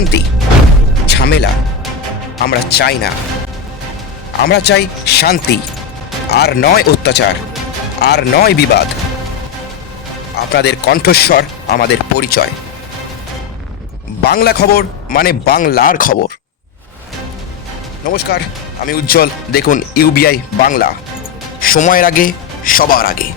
অশান্তি, ঝামেলা আমরা চাই না। আমরা চাই শান্তি, আর নয় অত্যাচার, আর নয় বিবাদ। আপনাদের কণ্ঠস্বর আমাদের পরিচয়। বাংলা খবর মানে বাংলার খবর। নমস্কার, আমি উজ্জ্বল। দেখুন ইউবিআই বাংলা, সময়ের আগে সবার আগে।